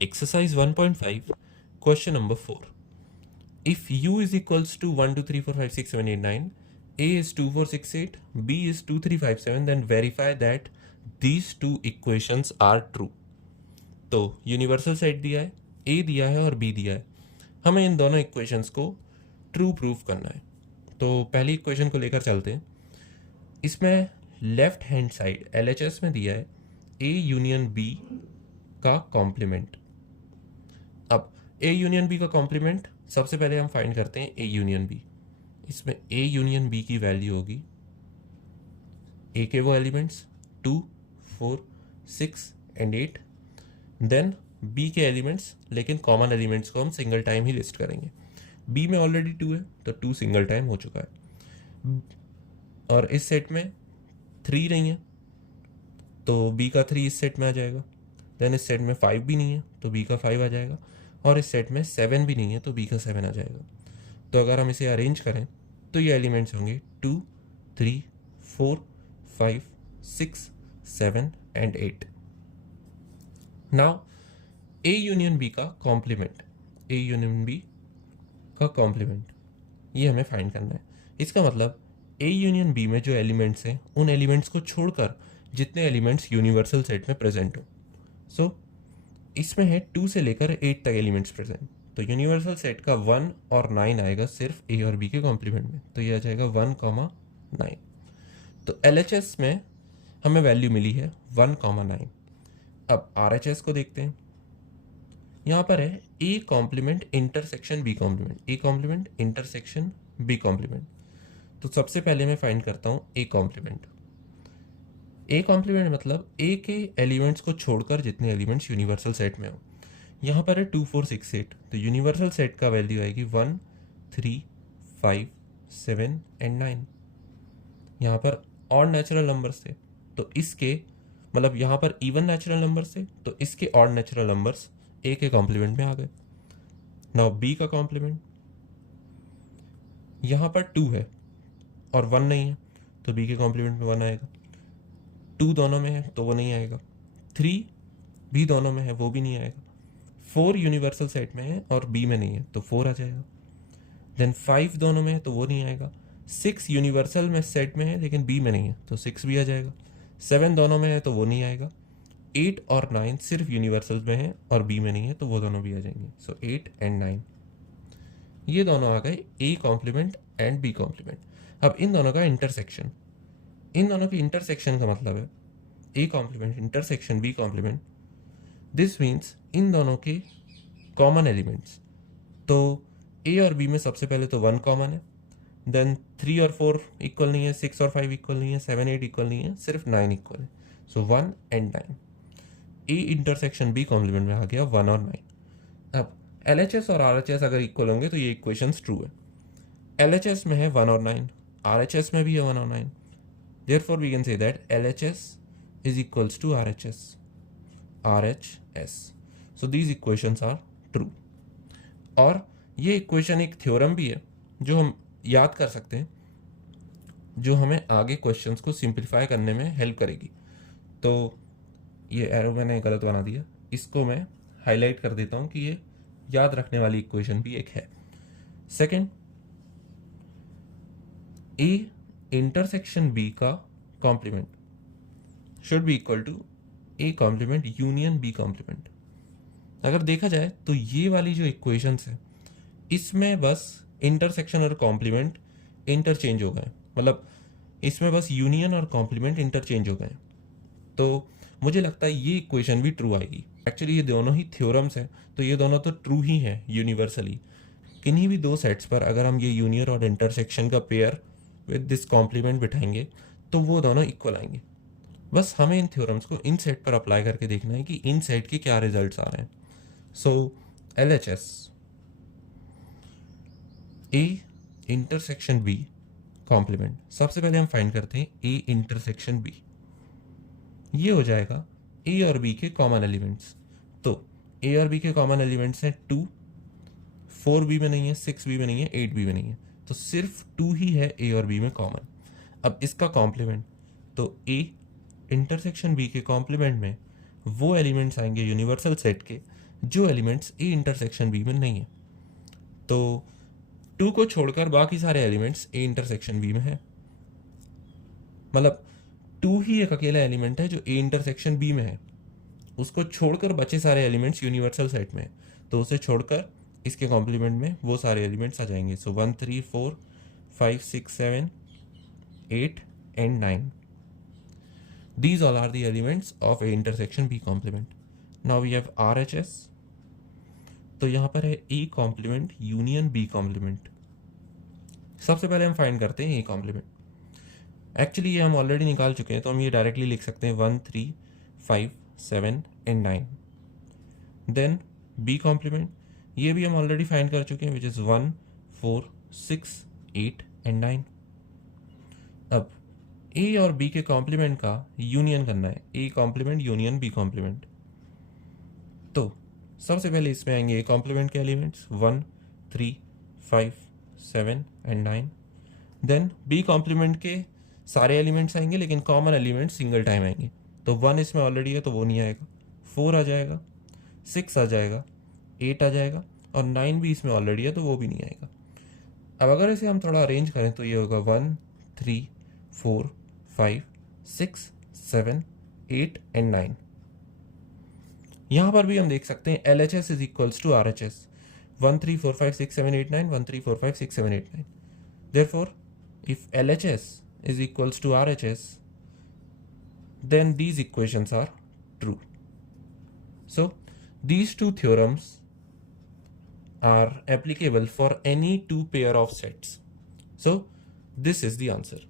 Exercise 1.5, question number 4. If U is equals to 1, 2, 3, 4, 5, 6, 7, 8, 9, A is 2, 4, 6, 8, B is 2, 3, 5, 7, then verify that these two equations are true. तो universal set दिया है, A दिया है और B दिया है. हमें इन दोनों इक्वेशंस को ट्रू प्रूफ करना है. तो पहली इक्वेशन को लेकर चलते हैं. इसमें लेफ्ट हैंड साइड LHS में दिया है A यूनियन B का कॉम्प्लीमेंट. अब A यूनियन B का कॉम्प्लीमेंट सबसे पहले हम फाइंड करते हैं A यूनियन B. इसमें A यूनियन B की वैल्यू होगी A के वो एलिमेंट्स 2, 4, 6 एंड 8, देन B के एलिमेंट्स, लेकिन कॉमन एलिमेंट्स को हम सिंगल टाइम ही लिस्ट करेंगे. B में ऑलरेडी 2 है तो 2 सिंगल टाइम हो चुका है, और इस सेट में 3 नहीं है तो B का 3 इस सेट में आ जाएगा. देन इस सेट में 5 भी नहीं है तो B का 5 आ जाएगा, और इस सेट में 7 भी नहीं है तो B का 7 आ जाएगा. तो अगर हम इसे अरेंज करें तो ये एलिमेंट्स होंगे 2, 3, 4, 5, 6, 7 and 8. Now A union B का कॉम्प्लीमेंट, A यूनियन B का कॉम्प्लीमेंट ये हमें फाइंड करना है. इसका मतलब A यूनियन B में जो एलिमेंट्स हैं उन एलिमेंट्स को छोड़कर जितने एलिमेंट्स यूनिवर्सल सेट में प्रेजेंट हो. सो इसमें है 2 से लेकर 8 तक एलिमेंट्स प्रेजेंट. तो यूनिवर्सल सेट का 1 और 9 आएगा सिर्फ A और B के कॉम्प्लीमेंट में, तो ये आ जाएगा 1, 9. तो LHS में हमें वैल्यू मिली है 1, 9. अब RHS को देखते हैं. यहाँ पर है A complement intersection B complement, A complement intersection B complement. तो सबसे पहले मैं फाइंड करता हूँ A कॉम्प्लीमेंट. A कॉम्प्लीमेंट मतलब A के एलिमेंट्स को छोड़कर जितने एलिमेंट्स यूनिवर्सल सेट में हो. यहाँ पर है 2, 4, 6, 8, तो यूनिवर्सल सेट का वैल्यू आएगी 1, 3, 5, 7 एंड 9. यहाँ पर ऑड नेचुरल नंबर्स थे तो इसके मतलब यहाँ पर इवन नेचुरल नंबर्स थे तो इसके ऑड नेचुरल नंबर्स A के कॉम्प्लीमेंट में आ गए. नाउ B का कॉम्प्लीमेंट, यहाँ पर 2 है और 1 नहीं है तो B के कॉम्प्लीमेंट में 1 आएगा. 2 दोनों में है तो वो नहीं आएगा. 3 भी दोनों में है वो भी नहीं आएगा. 4 यूनिवर्सल सेट में है और B में नहीं है तो 4 आ जाएगा. देन 5 दोनों में है तो वो नहीं आएगा. 6 यूनिवर्सल में सेट में है लेकिन B में नहीं है तो 6 भी आ जाएगा. 7 दोनों में है तो वो नहीं आएगा. 8 और 9 सिर्फ यूनिवर्सल में है और B में नहीं है तो वो दोनों भी आ जाएंगे. सो 8 एंड 9 ये दोनों आ गए A complement and B complement. अब इन दोनों का इंटरसेक्शन, इन दोनों के इंटरसेक्शन का मतलब है A complement intersection B complement. This means इन दोनों के कॉमन एलिमेंट्स. तो A और B में सबसे पहले तो 1 कॉमन है, देन 3 और 4 इक्वल नहीं है, 6 और 5 इक्वल नहीं है, 7, 8 इक्वल नहीं है, सिर्फ 9 इक्वल है. So 1 and 9. A intersection B complement में आ गया 1 और 9. अब LHS और RHS अगर इक्वल होंगे तो ये इक्वेशंस ट्रू है. LHS में है 1 और 9, RHS में भी है 1 और 9. Therefore we can say that LHS is equals to RHS. So these equations are true. और ये इक्वेशन एक थ्योरम भी है जो हम याद कर सकते हैं, जो हमें आगे क्वेश्चंस को सिंप्लीफाई करने में हेल्प करेगी. तो ये एरो मैंने गलत बना दिया, इसको मैं हाईलाइट कर देता हूँ कि ये याद रखने वाली इक्वेशन भी एक है. सेकंड, A इंटरसेक्शन B का complement should be equal to A complement union B complement. अगर देखा जाए तो ये वाली जो इक्वेशंस है इसमें बस इंटरसेक्शन और कॉम्प्लीमेंट इंटरचेंज हो गए, मतलब इसमें बस यूनियन और कॉम्प्लीमेंट इंटरचेंज हो गए. तो मुझे लगता है ये इक्वेशन भी ट्रू आएगी. एक्चुअली ये दोनों ही थ्योरम्स हैं तो ये दोनों तो ट्रू ही हैं यूनिवर्सली. किन्हीं भी दो सेट्स पर अगर हम ये यूनियन और इंटरसेक्शन का पेयर विद दिस कॉम्प्लीमेंट बिठाएंगे तो वो दोनों इक्वल आएंगे. बस हमें इन थ्योरम्स को इन सेट पर अप्लाई करके देखना है कि इन सेट के क्या रिजल्ट्स आ रहे हैं. So LHS A intersection B complement, सबसे पहले हम फाइंड करते हैं A इंटरसेक्शन B. ये हो जाएगा A और B के कॉमन एलिमेंट्स. तो A और B के कॉमन एलिमेंट्स हैं 2, 4 B में नहीं है, 6 B में नहीं है, 8 B में नहीं है, तो सिर्फ 2 ही है A और B में कॉमन. अब इसका कॉम्प्लीमेंट, तो A इंटरसेक्शन B के कॉम्प्लीमेंट में वो एलिमेंट्स आएंगे यूनिवर्सल सेट के जो एलिमेंट्स ए इंटरसेक्शन बी में नहीं है। तो 2 को छोड़कर बाकी सारे एलिमेंट्स ए इंटरसेक्शन बी में है, मतलब 2 ही एक अकेला एलिमेंट है जो ए इंटरसेक्शन बी में है, उसको छोड़कर बचे सारे एलिमेंट्स यूनिवर्सल सेट में है, तो उसे छोड़कर इसके कॉम्प्लीमेंट में वो सारे एलिमेंट्स आ जाएंगे। सो 1 3 4 5 6 7 8 and 9, these all are the elements of A intersection B complement. Now we have RHS, तो यहाँ पर है A complement union B complement। सबसे पहले हम फाइंड करते हैं A complement। एक्चुअली ये हम ऑलरेडी निकाल चुके हैं, तो हम ये डायरेक्टली लिख सकते हैं 1 3 5 7 and 9। देन B complement, ये भी हम ऑलरेडी फाइंड कर चुके हैं, विच इज़ 1 4 6 8 and 9। अब A और B के कॉम्प्लीमेंट का यूनियन करना है, A complement union B complement. तो सबसे पहले इसमें आएंगे A कॉम्प्लीमेंट के elements 1 3 5 7 and 9। Then B complement के सारे एलिमेंट्स आएंगे, लेकिन कॉमन एलिमेंट सिंगल टाइम आएंगे। तो 1 इसमें ऑलरेडी है तो वो नहीं आएगा, 4 आ जाएगा, 6 आ जाएगा, 8 आ जाएगा, और 9 भी इसमें ऑलरेडी है तो वो भी नहीं आएगा। अब अगर इसे हम थोड़ा अरेंज करें तो ये होगा 1 3 4 5 6 7 8 and 9। यहाँ पर भी हम देख सकते हैं LHS is equals to RHS, 1 3 4 5 6 7 8 9, 1 3 4 5 6 7 8 9। Therefore, if LHS is equals to RHS, then these equations are true. So, these two theorems are applicable for any two pair of sets. So, this is the answer.